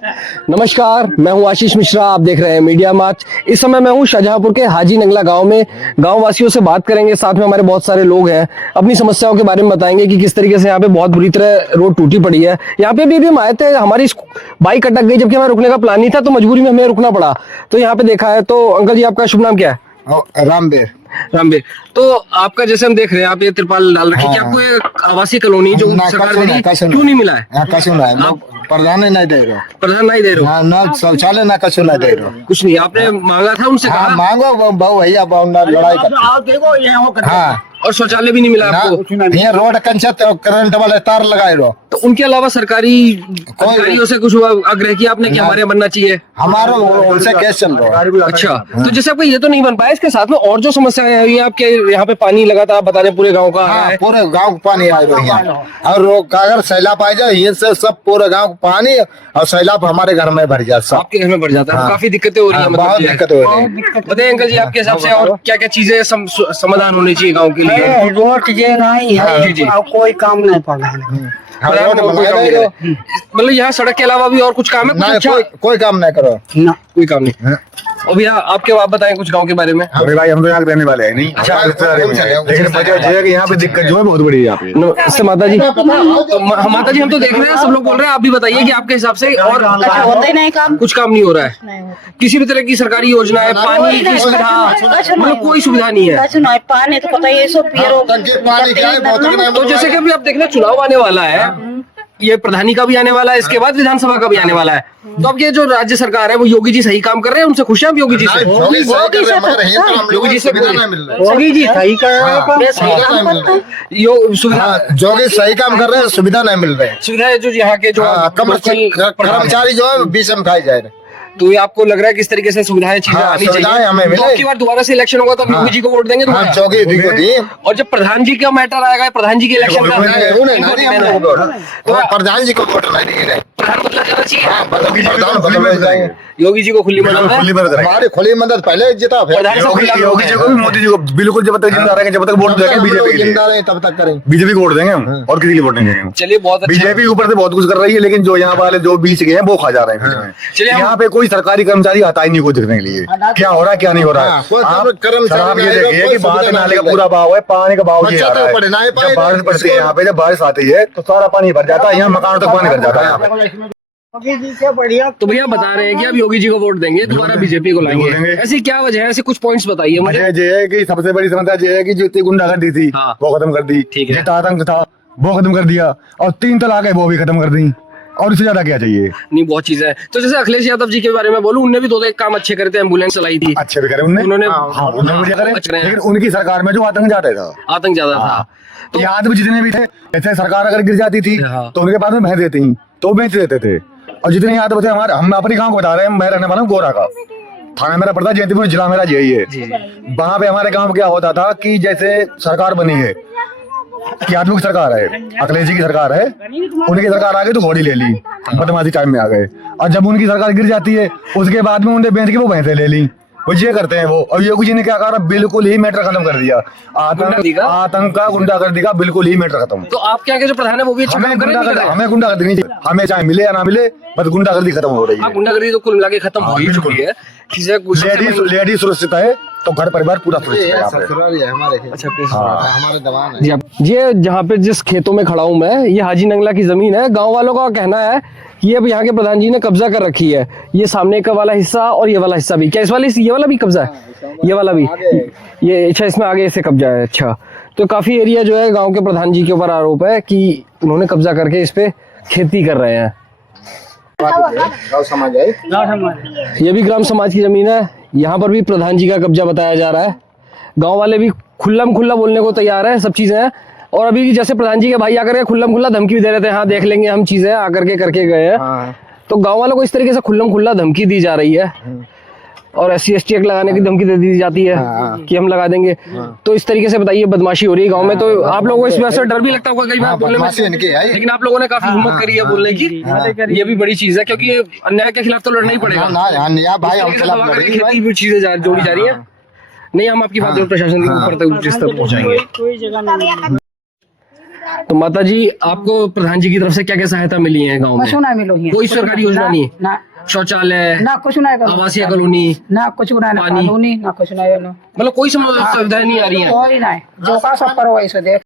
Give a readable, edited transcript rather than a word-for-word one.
नमस्कार, मैं हूं आशीष मिश्रा। आप देख रहे हैं मीडिया मार्च। इस समय मैं हूं शाहजहांपुर के हाजी नंगला गांव में। गांव वासियों से बात करेंगे, साथ में हमारे बहुत सारे लोग हैं, अपनी समस्याओं के बारे में बताएंगे कि किस तरीके से यहाँ पे बहुत बुरी तरह रोड टूटी पड़ी है। यहाँ पे भी हम आए थे, हमारी बाइक अटक गई, जबकि हमें रुकने का प्लान नहीं था, तो मजबूरी में हमें रुकना पड़ा। तो यहाँ पे देखा है। तो अंकल जी, आपका शुभ नाम क्या है? रामबीर। रामबीर। तो आपका जैसे हम देख रहे हैं, आप ये तिरपाल डाल रखी है कि आपको ये आवासीय कॉलोनी जो सरकार दे रही क्यों नहीं मिला है? प्रधान नहीं दे रहे, प्रधान नहीं दे रहे हो? ना शौचालय ना कछु नहीं दे रहे। कुछ नहीं, आपने मांगा था उनसे? हाँ, मांगो बहु भैया लड़ाई करते। हाँ, और शौचालय भी नहीं मिला आपको? ये रोड कंचत करंट वाले तार लगाए रहो। तो उनके अलावा सरकारी अधिकारियों से कुछ आग्रह किया आपने कि हमारे यहाँ बनना चाहिए? हमारा उनसे केस चल रहा है। अच्छा, तो जैसे आपको ये तो नहीं बन पाया, इसके साथ में और जो समस्याएं आई हैं आपके यहाँ पे, पानी लगातार आप बता रहे पूरे गांव का आ रहा है। पूरे गांव को पानी आ रही है, और अगर सैलाब आ जाए ये से सब पूरे गांव को पानी, और सैलाब हमारे घर में भर जाता, आपके घर में भर जाता है। काफी दिक्कतें हो रही है, बहुत दिक्कत हो रही है। बताइए अंकल जी, आपके हिसाब से और क्या क्या चीजें समाधान होनी चाहिए गाँव के लिए? रोड ये नहीं है जी। और कोई काम नहीं पड़ रहा है। मतलब यहाँ सड़क के अलावा भी और कुछ काम है? अच्छा, कोई काम नहीं करो ना, कोई काम नहीं। और भैया आप बताएं कुछ गांव के बारे में। अरे भाई, हम तो यहाँ रहने वाले हैं नहीं। अच्छा, लेकिन वजह है कि यहाँ पे दिक्कत जो है बहुत बड़ी है यहाँ पे। नमस्ते माता जी। तो माता जी, हम तो देख रहे हैं, सब लोग बोल रहे हैं, आप भी बताइए कि आपके हिसाब से और होता ही नहीं काम, कुछ काम नहीं हो रहा है? किसी भी तरह की सरकारी योजना है, पानी की सुविधा, मतलब कोई सुविधा नहीं है। पानी तो पता ही सब पियो। तो जैसे कि अभी आप देख रहे हैं, चुनाव आने वाला है, ये प्रधानी का भी आने वाला है, इसके बाद विधानसभा का भी आने वाला है। तो अब ये जो राज्य सरकार है, वो योगी जी सही काम कर रहे हैं, उनसे खुश हैं आप योगी जी से? योगी जी से योगी जी सही काम कर रहे हैं, सुविधा नहीं मिल रही। सुविधा जो यहाँ के जो कर्मचारी जो है बीच में खाई जाए। तो ये आपको लग रहा है किस तरीके से सुविधाएं चीजें आनी चाहिए? हमें मिले। तो आपकी बार दोबारा से इलेक्शन होगा तो आप योगी जी को वोट देंगे दोबारा? योगी जी को दी। और जब प्रधान जी का मैटर आएगा, प्रधान जी के इलेक्शन का, प्रधान जी को वोट नहीं देंगे। प्रधान बदला जाना चाहिए। प्रधान योगी जी को खुली मदद है, हमारी खुली मदद पहले जीता, योगी जी को भी मोदी जी को बिल्कुल जब तक जिंदा रहेंगे, जब तक वोट देंगे बीजेपी जिंदा रहे तब तक करेंगे। बीजेपी को वोट देंगे हम, और किसी की वोट नहीं देंगे। चलिए, बहुत अच्छा। बीजेपी ऊपर से बहुत कुछ कर रही है, लेकिन जो यहाँ वाले जो बीच के हैं वो खा जा रहे हैं। चलिए, यहाँ पे कोई सरकारी कर्मचारी आता ही नहीं को देखने के लिए क्या हो रहा है क्या नहीं हो रहा है। आप ये देखिए कि बाहर नाले का पूरा भाव है, पानी का भाव ये आ रहा है। जब बारिश पड़ती है यहाँ पे, जब बारिश आती है तो सारा पानी भर जाता है, यहाँ मकानों तक पानी भर जाता है यहाँ पे। तो भैया बता रहे हैं कि आप योगी जी को वोट देंगे, दोबारा बीजेपी को लाएंगे, ऐसी क्या वजह है? ऐसे कुछ पॉइंट्स बताइए मुझे। ये है कि सबसे बड़ी समस्या ये है कि जो इतनी गुंडागर्दी थी वो खत्म कर दी, ठीक है। जितना आतंक था वो खत्म कर दिया, और 3 तलाक है वो भी खत्म कर दी, और इससे ज्यादा क्या चाहिए? नहीं, बहुत चीजें है। तो जैसे अखिलेश यादव जी के बारे में बोलूं, उनने भी 2 काम अच्छे करे थे, एम्बुलेंस चलाई थी, अच्छे भी करे उन्होंने, लेकिन उनकी सरकार में जो आतंक ज्यादा था, आतंक ज्यादा था। तो यहाँ भी जितने भी थे, जैसे सरकार अगर गिर जाती थी तो उनके पास में भैंस देती तो बेच देते थे। और जितने यादव थे हमारे, हम अपने गाँव को बता रहे हैं, मैं रहने वाला हूँ गोरा का, थाना मेरा पड़ता है जयंतीपुर, जिला मेरा यही है। वहाँ पे हमारे गाँव क्या होता था कि जैसे सरकार बनी है, यादव की सरकार है, अखिलेश जी की सरकार है, उनकी सरकार आ गई तो घोड़ी ले ली, बदमाशी टाइम में आ गए। और जब उनकी सरकार गिर जाती है, उसके बाद में उन्हें बेच के वो भैंसे ले ली, वो ये करते हैं वो। और योगी जी ने क्या करा, बिल्कुल ही मैटर खत्म कर दिया, आतंक का गुंडागर्दी का बिल्कुल ही मैटर खत्म। तो आपके आगे जो प्रधान है वो भी हमें गुंडागर्दी नहीं चाहिए, हमें चाहे मिले या ना मिले, बस गुंडागर्दी खत्म हो रही है। गुंडागर्दी तो कुल मिला के खत्म हो ही चुकी है। लेडीज सुरक्षित है तो घर परिवार पूरा सुरक्षित है। ये जहाँ पे जिस खेतों में खड़ा हूँ मैं, ये हाजी नंगला की जमीन है। गांव वालों का कहना है कि अब यहाँ के प्रधान जी ने कब्जा कर रखी है, ये सामने का वाला हिस्सा और ये वाला हिस्सा भी। क्या ये वाला भी कब्जा है? ये वाला भी, ये अच्छा, इसमें आगे से कब्जा है। अच्छा, तो काफी एरिया जो है गाँव के प्रधान जी के ऊपर आरोप है कि उन्होंने कब्जा करके इस पे खेती कर रहे हैं। ये भी ग्राम समाज की जमीन है, यहाँ पर भी प्रधान जी का कब्जा बताया जा रहा है। गांव वाले भी खुल्लम खुल्ला बोलने को तैयार है, सब चीजें हैं। और अभी भी जैसे प्रधान जी के भाई आकर के खुल्लम खुल्ला धमकी भी दे रहे थे, हाँ देख लेंगे हम, चीजें आकर के करके गए हैं। तो गांव वालों को इस तरीके से खुल्लम खुल्ला धमकी दी जा रही है, और SC/ST एक्ट लगाने की धमकी दे दी जाती है कि हम लगा देंगे। तो इस तरीके से बताइए, बदमाशी हो रही है गांव में। तो आप लोगों को इस वजह से डर भी लगता होगा कई बार बोलने में, लेकिन आप लोगों ने काफी हिम्मत करी है बोलने की। ये भी बड़ी चीज है, क्योंकि अन्याय के खिलाफ तो लड़ना ही पड़ेगा। खेती चीजें जोड़ी जा रही है। नहीं, हम आपकी बात प्रशासन के ऊपर तक जिस तक पहुंचाएंगे। तो माता जी आपको प्रधान जी की तरफ से क्या क्या सहायता मिली है गाँव में? कछु ना मिलो ही कोई सरकारी योजना नहीं है? ना शौचालय, ना कुछ ना आवासीय कॉलोनी, ना कुछ ना पानी? कानूनी ना कुछ ना मतलब कोई सुविधा नहीं आ रही है? कोई ना जो का सब करो वैसे देख